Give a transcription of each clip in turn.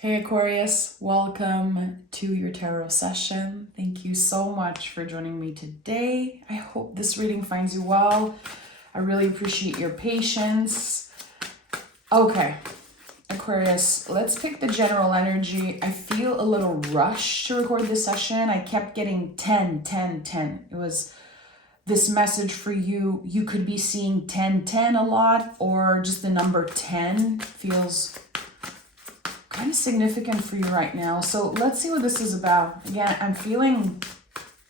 Hey Aquarius, welcome to your tarot session. Thank you so much for joining me today. I hope this reading finds you well. I really appreciate your patience. Okay, Aquarius, let's pick the general energy. I feel a little rushed to record this session. I kept getting 10, 10, 10. It was this message for you. You could be seeing 10, 10 a lot, or just the number 10 feels kind of significant for you right now. So let's see what this is about. Again, I'm feeling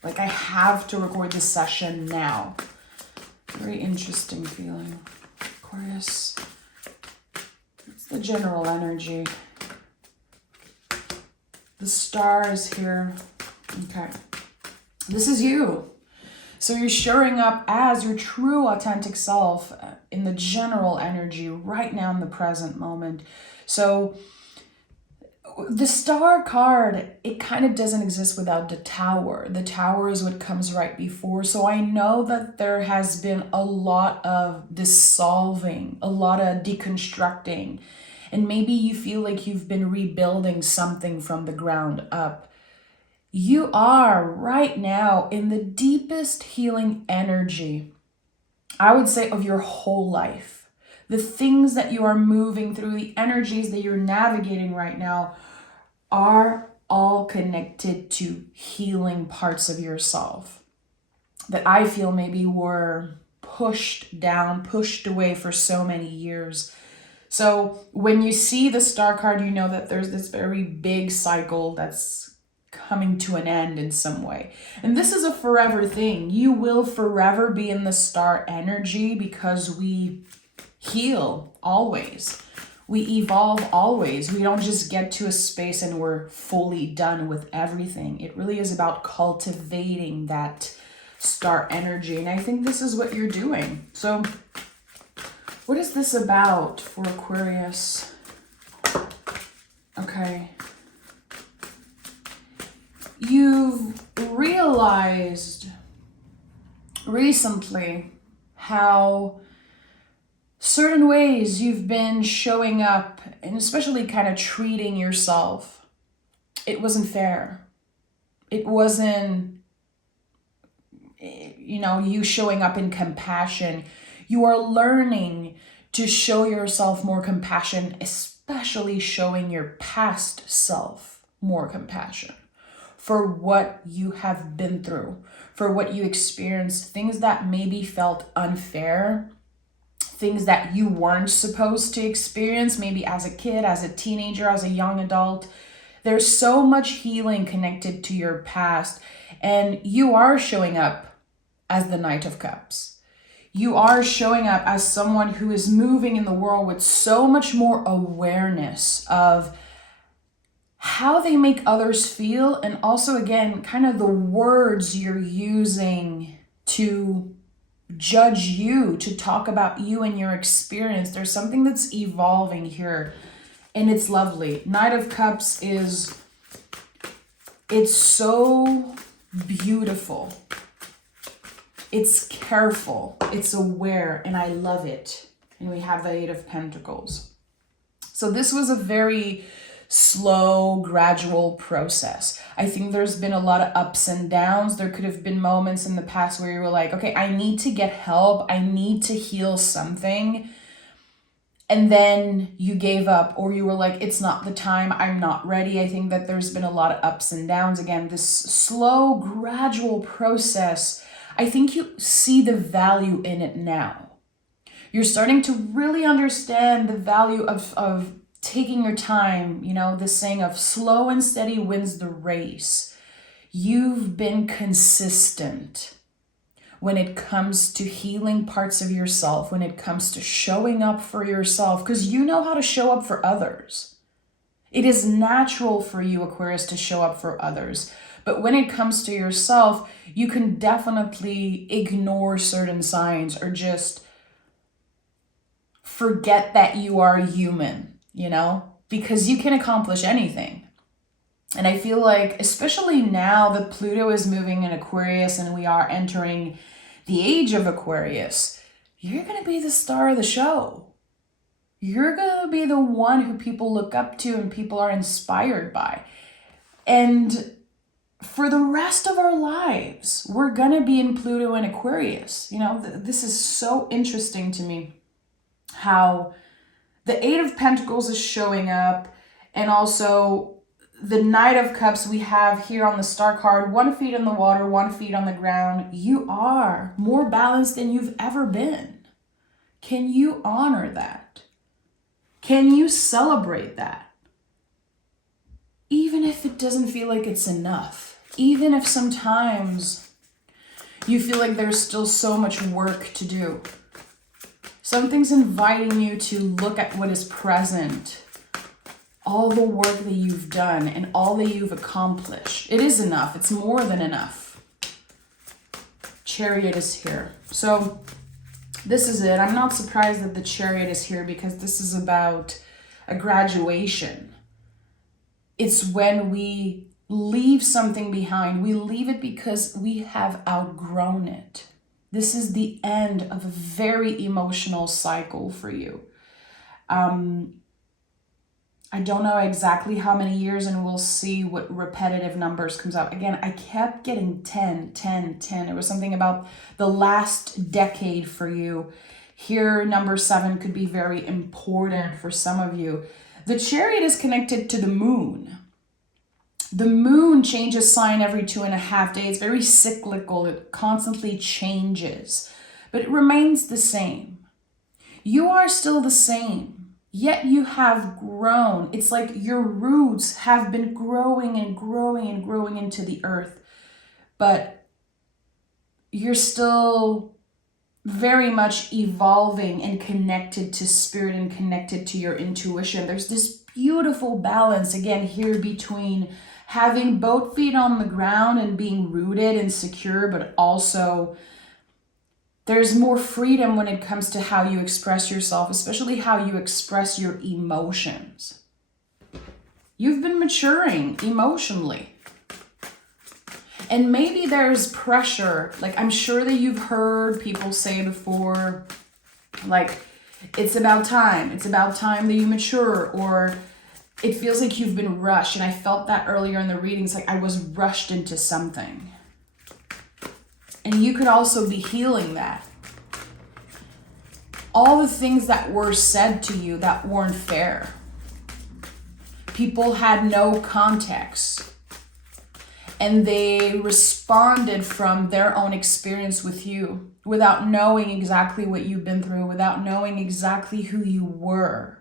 like I have to record this session now. Very interesting feeling. Aquarius, what's the general energy? The star is here. Okay. This is you. So you're showing up as your true authentic self in the general energy right now in the present moment. So the star card, it kind of doesn't exist without the tower. The tower is what comes right before. So I know that there has been a lot of dissolving, a lot of deconstructing, and maybe you feel like you've been rebuilding something from the ground up. You are right now in the deepest healing energy, I would say, of your whole life. The things that you are moving through, the energies that you're navigating right now are all connected to healing parts of yourself that I feel maybe were pushed down, pushed away for so many years. So when you see the star card, you know that there's this very big cycle that's coming to an end in some way. And this is a forever thing. You will forever be in the star energy because we heal always. We evolve always. We don't just get to a space and we're fully done with everything. It really is about cultivating that star energy. And I think this is what you're doing. So what is this about for Aquarius? Okay. You've realized recently how certain ways you've been showing up and especially kind of treating yourself, it wasn't fair. It wasn't, you showing up in compassion. You are learning to show yourself more compassion, especially showing your past self more compassion for what you have been through, for what you experienced, things that maybe felt unfair, things that you weren't supposed to experience, maybe as a kid, as a teenager, as a young adult. There's so much healing connected to your past, and you are showing up as the Knight of Cups. You are showing up as someone who is moving in the world with so much more awareness of how they make others feel, and also, again, kind of the words you're using to judge you, to talk about you and your experience. There's something that's evolving here, and it's lovely. Knight of Cups it's so beautiful. It's careful, it's aware, and I love it. And we have the Eight of Pentacles. So this was a very slow, gradual process. I think there's been a lot of ups and downs. There could have been moments in the past where you were like, okay, I need to get help. I need to heal something. And then you gave up, or you were like, it's not the time. I'm not ready. I think that there's been a lot of ups and downs. Again, this slow, gradual process, I think you see the value in it now. You're starting to really understand the value of taking your time, the saying of slow and steady wins the race. You've been consistent when it comes to healing parts of yourself, when it comes to showing up for yourself, because you know how to show up for others. It is natural for you, Aquarius, to show up for others. But when it comes to yourself, you can definitely ignore certain signs or just forget that you are human. Because you can accomplish anything. And I feel like, especially now that Pluto is moving in Aquarius and we are entering the age of Aquarius, you're going to be the star of the show. You're going to be the one who people look up to and people are inspired by. And for the rest of our lives, we're going to be in Pluto and Aquarius. You know, this is so interesting to me, how the Eight of Pentacles is showing up, and also the Knight of Cups we have here on the Star card, 1 feet in the water, 1 feet on the ground. You are more balanced than you've ever been. Can you honor that? Can you celebrate that? Even if it doesn't feel like it's enough, even if sometimes you feel like there's still so much work to do. Something's inviting you to look at what is present, all the work that you've done and all that you've accomplished. It is enough. It's more than enough. Chariot is here. So this is it. I'm not surprised that the Chariot is here, because this is about a graduation. It's when we leave something behind. We leave it because we have outgrown it. This is the end of a very emotional cycle for you. I don't know exactly how many years, and we'll see what repetitive numbers comes out. Again, I kept getting 10, 10, 10. It was something about the last decade for you. Here, number 7 could be very important for some of you. The Chariot is connected to the moon. The moon changes sign every 2.5 days. It's very cyclical. It constantly changes, but it remains the same. You are still the same. Yet you have grown. It's like your roots have been growing and growing and growing into the earth, but you're still very much evolving and connected to spirit and connected to your intuition. There's this beautiful balance again here between having both feet on the ground and being rooted and secure, but also there's more freedom when it comes to how you express yourself, especially how you express your emotions. You've been maturing emotionally. And maybe there's pressure. Like, I'm sure that you've heard people say before, like, it's about time. It's about time that you mature, or it feels like you've been rushed. And I felt that earlier in the readings, like I was rushed into something. And you could also be healing that. All the things that were said to you that weren't fair. People had no context. And they responded from their own experience with you without knowing exactly what you've been through, without knowing exactly who you were,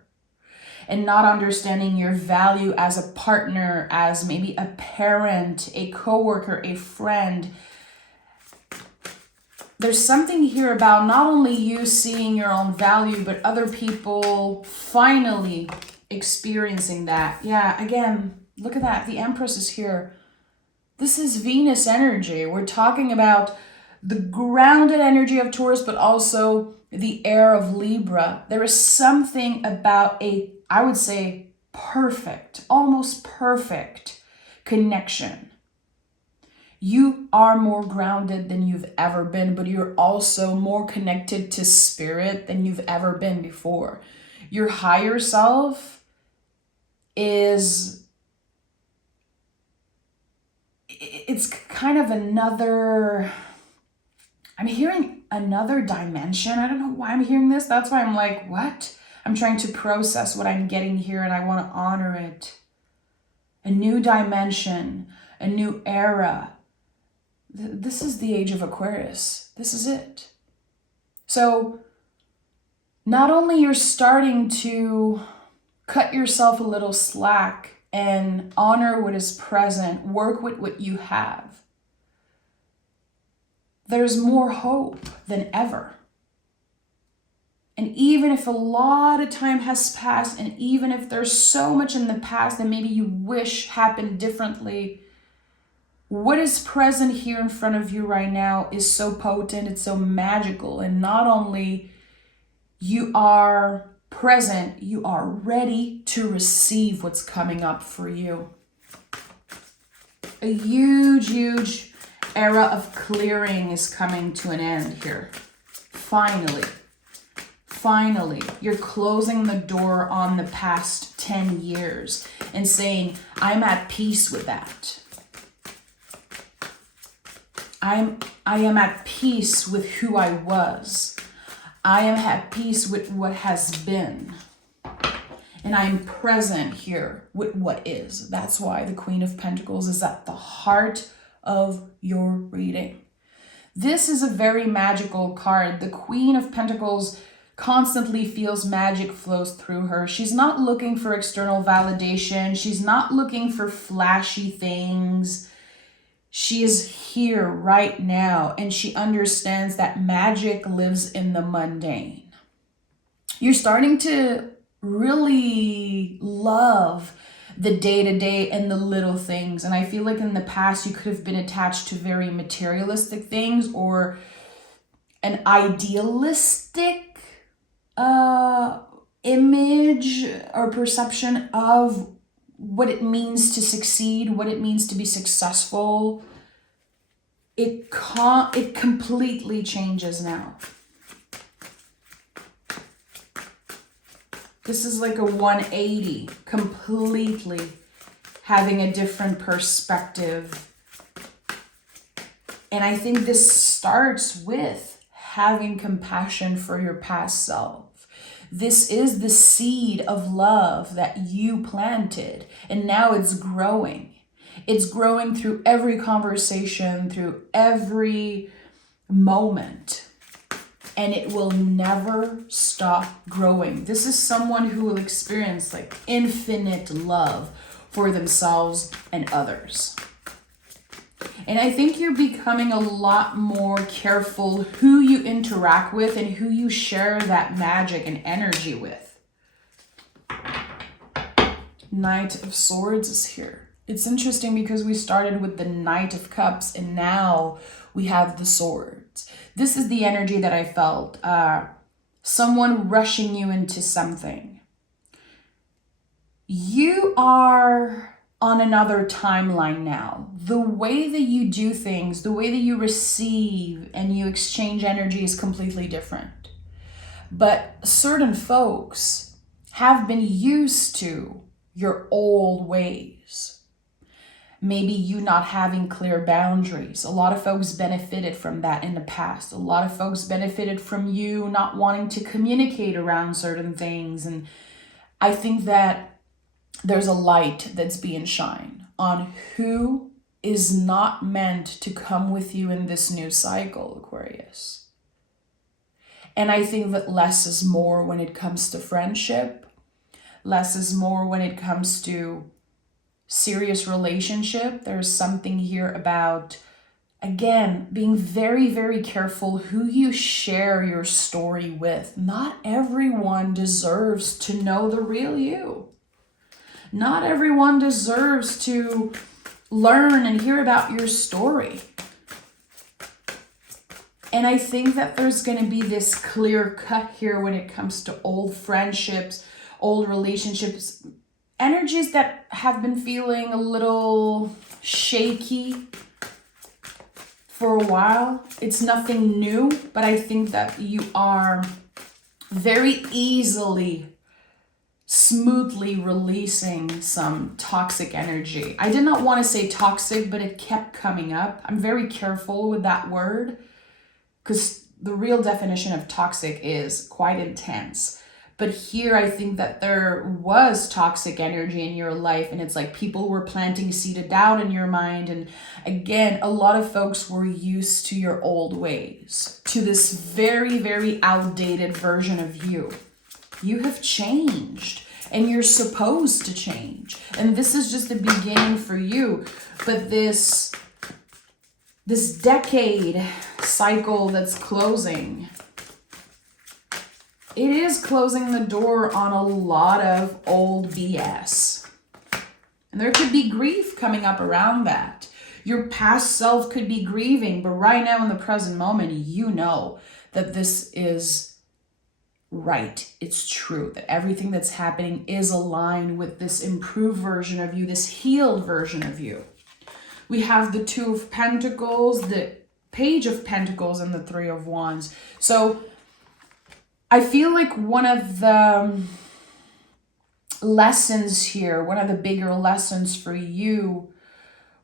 and not understanding your value as a partner, as maybe a parent, a coworker, a friend. There's something here about not only you seeing your own value, but other people finally experiencing that. Yeah, again, look at that. The Empress is here. This is Venus energy. We're talking about the grounded energy of Taurus, but also the air of Libra. There is something about I would say, perfect, almost perfect connection. You are more grounded than you've ever been, but you're also more connected to spirit than you've ever been before. Your higher self it's kind of another, I'm hearing another dimension. I don't know why I'm hearing this. That's why I'm like, what? I'm trying to process what I'm getting here, and I want to honor it. A new dimension, a new era. This is the age of Aquarius. This is it. So not only you're starting to cut yourself a little slack and honor what is present, work with what you have, there's more hope than ever. And even if a lot of time has passed, and even if there's so much in the past that maybe you wish happened differently, what is present here in front of you right now is so potent, it's so magical. And not only you are present, you are ready to receive what's coming up for you. A huge, huge era of clearing is coming to an end here. Finally. finally, you're closing the door on the past 10 years and saying, I'm at peace with that. I am at peace with who I was. I am at peace with what has been. And I'm present here with what is. That's why the Queen of Pentacles is at the heart of your reading. This is a very magical card. The Queen of Pentacles constantly feels magic flows through her. She's not looking for external validation. She's not looking for flashy things. She is here right now, and she understands that magic lives in the mundane. You're starting to really love the day-to-day and the little things. And I feel like in the past, you could have been attached to very materialistic things or an idealistic image or perception of what it means to succeed, what it means to be successful. It completely changes now. This is like a 180, completely having a different perspective. And I think this starts with having compassion for your past self. This is the seed of love that you planted, and now it's growing. It's growing through every conversation, through every moment. And it will never stop growing. This is someone who will experience like infinite love for themselves and others. And I think you're becoming a lot more careful who you interact with and who you share that magic and energy with. Knight of Swords is here. It's interesting because we started with the Knight of Cups and now we have the Swords. This is the energy that I felt. Someone rushing you into something. You are on another timeline now. The way that you do things, the way that you receive and you exchange energy is completely different. But certain folks have been used to your old ways. Maybe you not having clear boundaries. A lot of folks benefited from that in the past. A lot of folks benefited from you not wanting to communicate around certain things. And I think that there's a light that's being shined on who is not meant to come with you in this new cycle, Aquarius. And I think that less is more when it comes to friendship. Less is more when it comes to serious relationship. There's something here about, again, being very, very careful who you share your story with. Not everyone deserves to know the real you. Not everyone deserves to learn and hear about your story. And I think that there's going to be this clear cut here when it comes to old friendships, old relationships, energies that have been feeling a little shaky for a while. It's nothing new, but I think that you are very easily, smoothly releasing some toxic energy. I did not want to say toxic, but it kept coming up. I'm very careful with that word because the real definition of toxic is quite intense. But here I think that there was toxic energy in your life, and it's like people were planting seed of doubt in your mind. And again, a lot of folks were used to your old ways, to this very, very outdated version of you. You have changed, and you're supposed to change. And this is just the beginning for you. But this decade cycle that's closing, it is closing the door on a lot of old BS. And there could be grief coming up around that. Your past self could be grieving, but right now in the present moment, you know that this is right. It's true that everything that's happening is aligned with this improved version of you, this healed version of you. We have the Two of Pentacles, the Page of Pentacles, and the Three of Wands. So I feel like one of the lessons here, one of the bigger lessons for you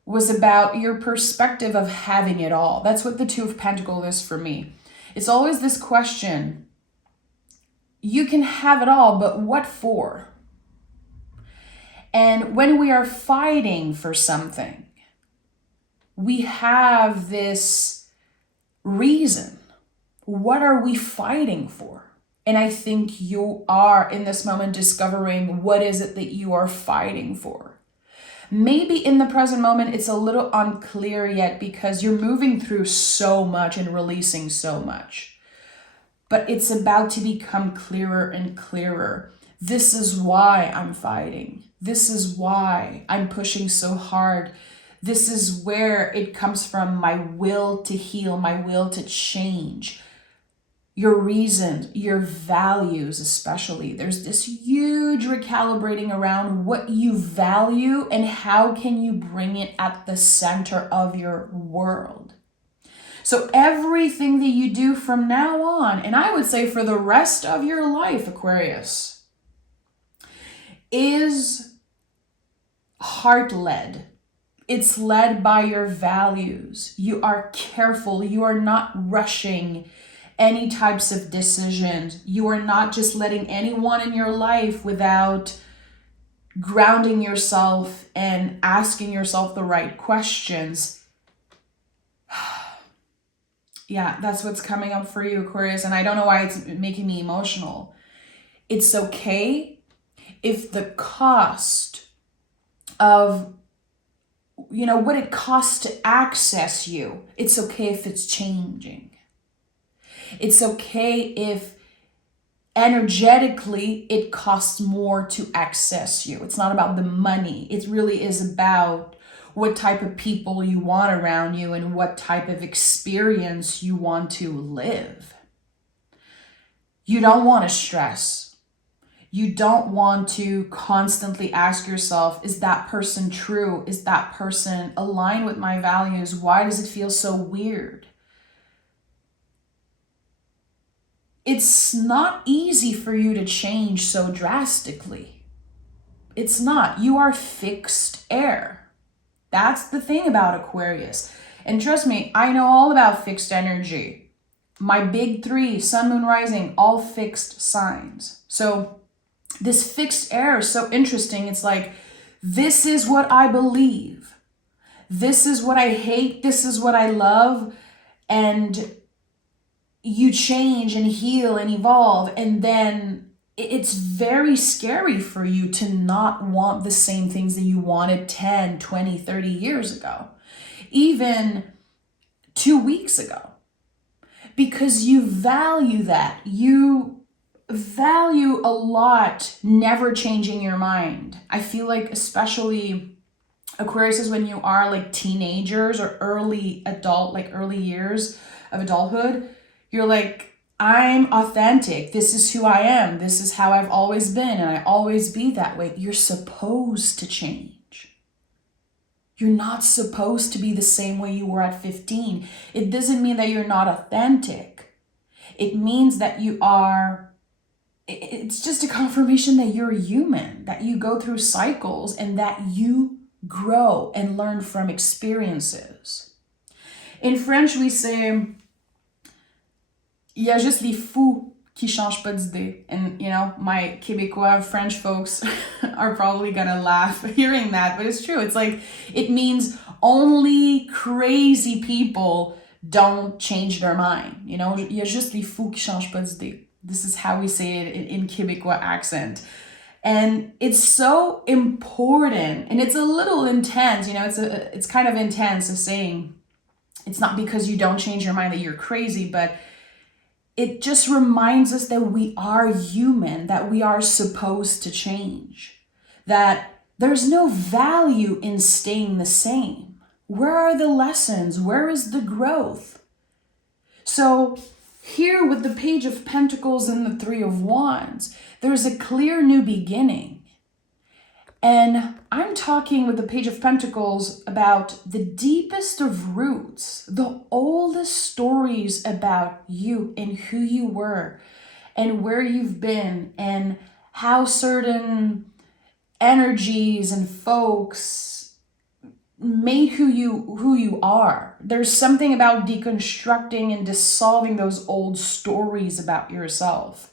was about your perspective of having it all. That's what the Two of Pentacles is for me. It's always this question, you can have it all, but what for? And when we are fighting for something, we have this reason. What are we fighting for? And I think you are in this moment discovering what is it that you are fighting for. Maybe in the present moment, it's a little unclear yet because you're moving through so much and releasing so much. But it's about to become clearer and clearer. This is why I'm fighting. This is why I'm pushing so hard. This is where it comes from, my will to heal, my will to change. Your reasons, your values especially. There's this huge recalibrating around what you value and how can you bring it at the center of your world. So everything that you do from now on, and I would say for the rest of your life, Aquarius, is heart-led. It's led by your values. You are careful. You are not rushing any types of decisions. You are not just letting anyone in your life without grounding yourself and asking yourself the right questions. Yeah, that's what's coming up for you, Aquarius. And I don't know why it's making me emotional. It's okay if the cost of, what it costs to access you, it's okay if it's changing. It's okay if energetically it costs more to access you. It's not about the money. It really is about what type of people you want around you and what type of experience you want to live. You don't want to stress. You don't want to constantly ask yourself, is that person true? Is that person aligned with my values? Why does it feel so weird? It's not easy for you to change so drastically. It's not. You are fixed air. That's the thing about Aquarius. And trust me, I know all about fixed energy. My big three, sun, moon, rising, all fixed signs. So this fixed air is so interesting. It's like, this is what I believe. This is what I hate. This is what I love. And you change and heal and evolve, and then it's very scary for you to not want the same things that you wanted 10, 20, 30 years ago, even 2 weeks ago, because you value that. You value a lot never changing your mind. I feel like especially Aquarius is when you are like teenagers or early adult, like early years of adulthood. You're like, I'm authentic. This is who I am. This is how I've always been, and I always be that way. You're supposed to change. You're not supposed to be the same way you were at 15. It doesn't mean that you're not authentic. It means that you are, it's just a confirmation that you're human, that you go through cycles and that you grow and learn from experiences. In French, we say, il y a juste les fous qui changent pas d'idée. And, my Québécois, French folks are probably gonna laugh hearing that, but it's true. It's like, it means only crazy people don't change their mind. Il y a juste les fous qui changent pas d'idée. This is how we say it in Québécois accent. And it's so important, and it's a little intense, it's kind of intense of saying, it's not because you don't change your mind that you're crazy, but it just reminds us that we are human, that we are supposed to change, that there's no value in staying the same. Where are the lessons? Where is the growth? So here with the Page of Pentacles and the Three of Wands, there's a clear new beginning. And I'm talking with the Page of Pentacles about the deepest of roots, the oldest stories about you and who you were, and where you've been and how certain energies and folks made who you are. There's something about deconstructing and dissolving those old stories about yourself.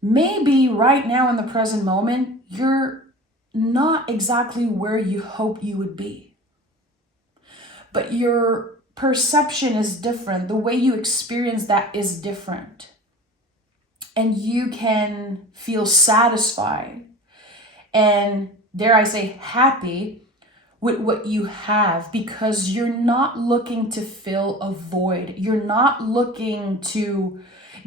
Maybe right now in the present moment, you're not exactly where you hope you would be. But your perception is different. The way you experience that is different. And you can feel satisfied and, dare I say, happy with what you have, because you're not looking to fill a void. You're not looking to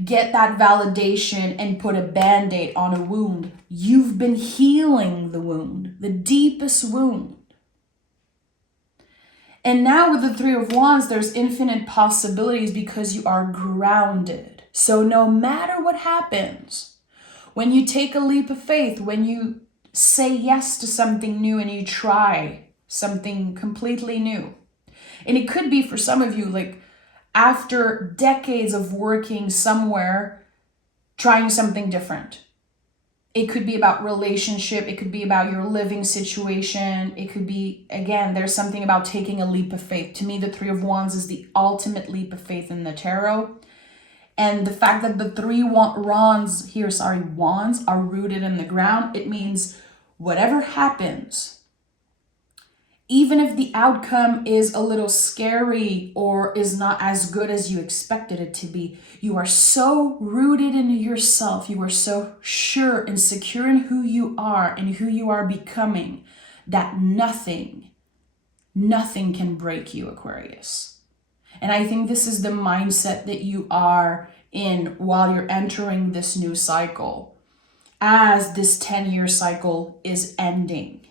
get that validation and put a band-aid on a wound. You've been healing the wound, the deepest wound. And now with the Three of Wands, there's infinite possibilities because you are grounded. So no matter what happens, when you take a leap of faith, when you say yes to something new and you try something completely new. And it could be for some of you, like after decades of working somewhere, trying something different. It could be about relationship. It could be about your living situation. It could be, again, there's something about taking a leap of faith. To me, the Three of Wands is the ultimate leap of faith in the tarot. And the fact that the wands are rooted in the ground, it means whatever happens, even if the outcome is a little scary or is not as good as you expected it to be, you are so rooted in yourself. You are so sure and secure in who you are and who you are becoming that nothing can break you, Aquarius. And I think this is the mindset that you are in while you're entering this new cycle, as this 10-year cycle is ending.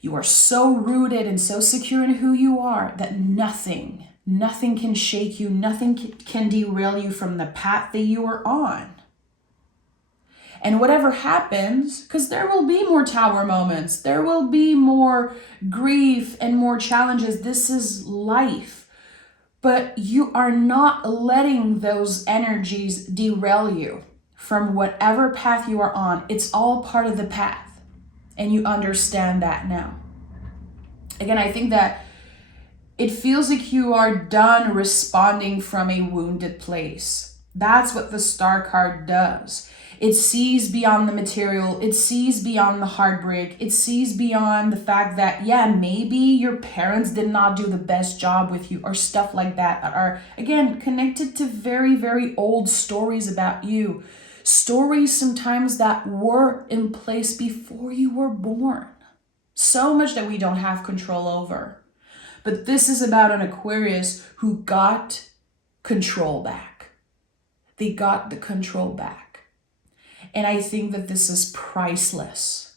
You are so rooted and so secure in who you are that nothing can shake you, nothing can derail you from the path that you are on. And whatever happens, because there will be more tower moments, there will be more grief and more challenges. This is life. But you are not letting those energies derail you from whatever path you are on. It's all part of the path. And you understand that now. Again, I think that it feels like you are done responding from a wounded place. That's what the Star card does. It sees beyond the material. It sees beyond the heartbreak. It sees beyond the fact that, yeah, maybe your parents did not do the best job with you or stuff like that are, again, connected to very, very old stories about you. Stories sometimes that were in place before you were born. So much that we don't have control over. But this is about an Aquarius who got control back. They got the control back. And I think that this is priceless.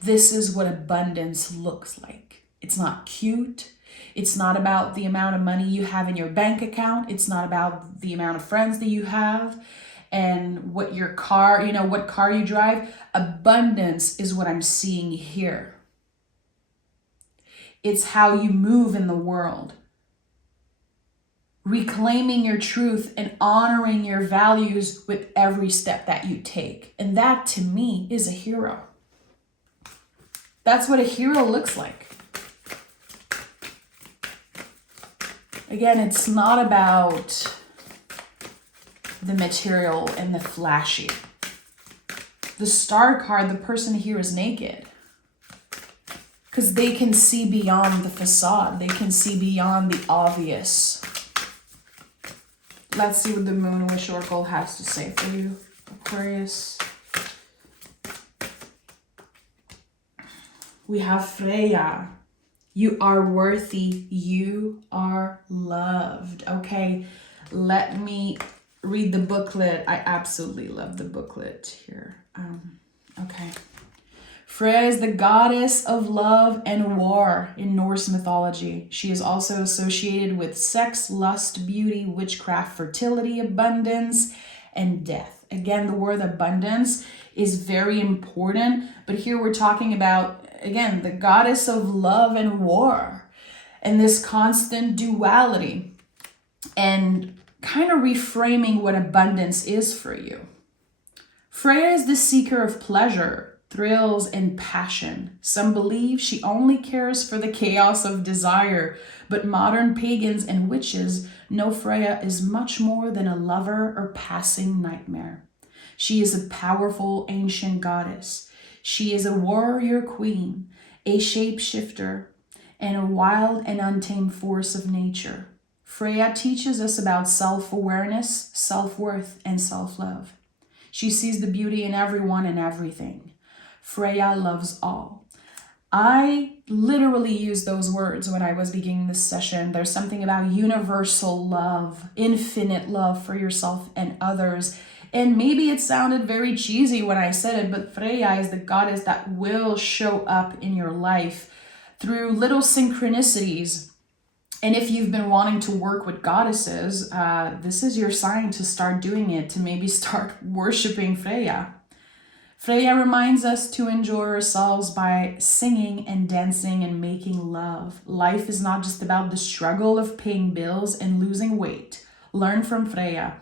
This is what abundance looks like. It's not cute. It's not about the amount of money you have in your bank account. It's not about the amount of friends that you have and what your car, what car you drive. Abundance is what I'm seeing here. It's how you move in the world. Reclaiming your truth and honoring your values with every step that you take. And that, to me, is a hero. That's what a hero looks like. Again, it's not about the material and the flashy. The Star card, the person here is naked. Because they can see beyond the facade. They can see beyond the obvious. Let's see what the Moon Wish Oracle has to say for you, Aquarius. We have Freya. You are worthy. You are loved. Okay, let me read the booklet. I absolutely love the booklet here. Okay. Freya is the goddess of love and war in Norse mythology. She is also associated with sex, lust, beauty, witchcraft, fertility, abundance, and death. Again, the word abundance is very important, but here we're talking about, again, the goddess of love and war and this constant duality. And kind of reframing what abundance is for you. Freya is the seeker of pleasure, thrills, and passion. Some believe she only cares for the chaos of desire, but modern pagans and witches know Freya is much more than a lover or passing nightmare. She is a powerful ancient goddess. She is a warrior queen, a shapeshifter, and a wild and untamed force of nature. Freya teaches us about self-awareness, self-worth, and self-love. She sees the beauty in everyone and everything. Freya loves all. I literally used those words when I was beginning this session. There's something about universal love, infinite love for yourself and others. And maybe it sounded very cheesy when I said it, but Freya is the goddess that will show up in your life through little synchronicities. And if you've been wanting to work with goddesses, this is your sign to start doing it, to maybe start worshiping Freya. Freya reminds us to enjoy ourselves by singing and dancing and making love. Life is not just about the struggle of paying bills and losing weight. Learn from Freya.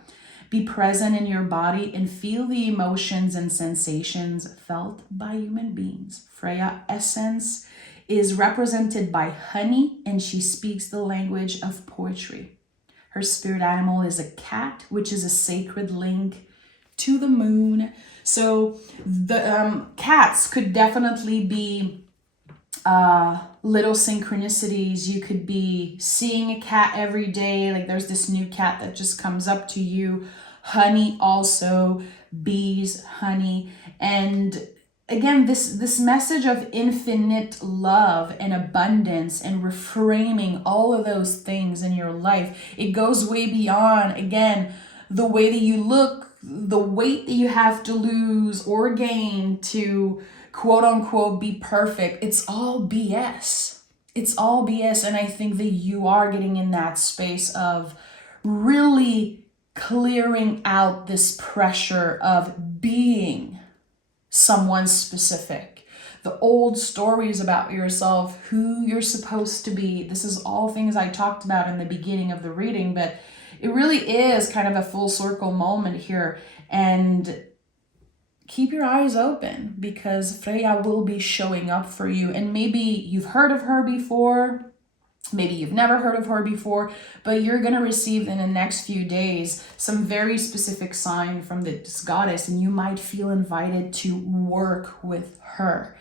Be present in your body and feel the emotions and sensations felt by human beings. Freya essence is represented by honey, and she speaks the language of poetry. Her spirit animal is a cat, which is a sacred link to the moon. So the cats could definitely be little synchronicities. You could be seeing a cat every day. Like there's this new cat that just comes up to you. Honey also, bees, honey. And again, this message of infinite love and abundance and reframing all of those things in your life, it goes way beyond, again, the way that you look, the weight that you have to lose or gain to quote unquote be perfect. It's all BS. It's all BS. And I think that you are getting in that space of really clearing out this pressure of being someone specific. The old stories about yourself, who you're supposed to be. This is all things I talked about in the beginning of the reading, but it really is kind of a full circle moment here. And keep your eyes open because Freya will be showing up for you. And maybe you've heard of her before. Maybe you've never heard of her before, but you're going to receive in the next few days some very specific sign from this goddess, and you might feel invited to work with her.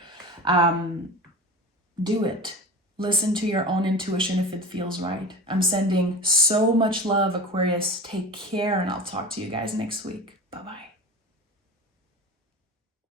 Do it. Listen to your own intuition if it feels right. I'm sending so much love, Aquarius. Take care, and I'll talk to you guys next week. Bye-bye.